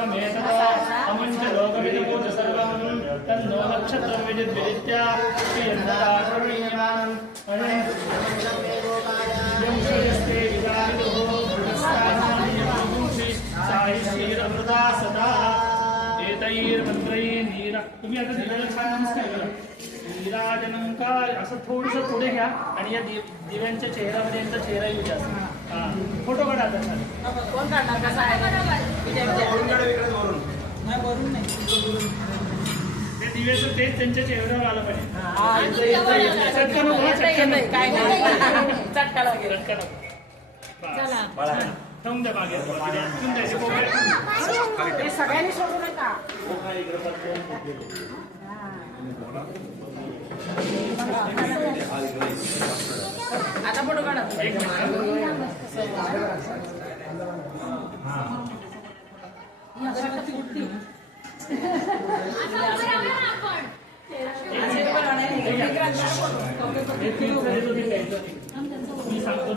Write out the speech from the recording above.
सर्वमेतत् अमुञ्च लोकविदुः सर्वं तन्नो नक्षत्रं विदित्या श्रीयन्ताकर्णीयमानम् यंशयस्ते विदारिदुः पुरस्तानानि साहिशीरवृता सदा एतैर्मन्त्रैः नीरा तुम्ही आता दिव्याला छान नमस्कार करा नीराजनंकार असं थोडंसं पुढे घ्या आणि या दिव्यांच्या चेहऱ्यामध्ये यांचा चेहरा येऊ द्या फोटो काढा आता कोण काढणार कसा आहे वरून नाही ते दिव्याचं तेच त्यांच्या चेहऱ्यावर आलं पाहिजे चटकन काय चटका लागेल ठेवून द्या मागे सगळ्यांनी सोडू नका आता फोटो काढा एक मिनिट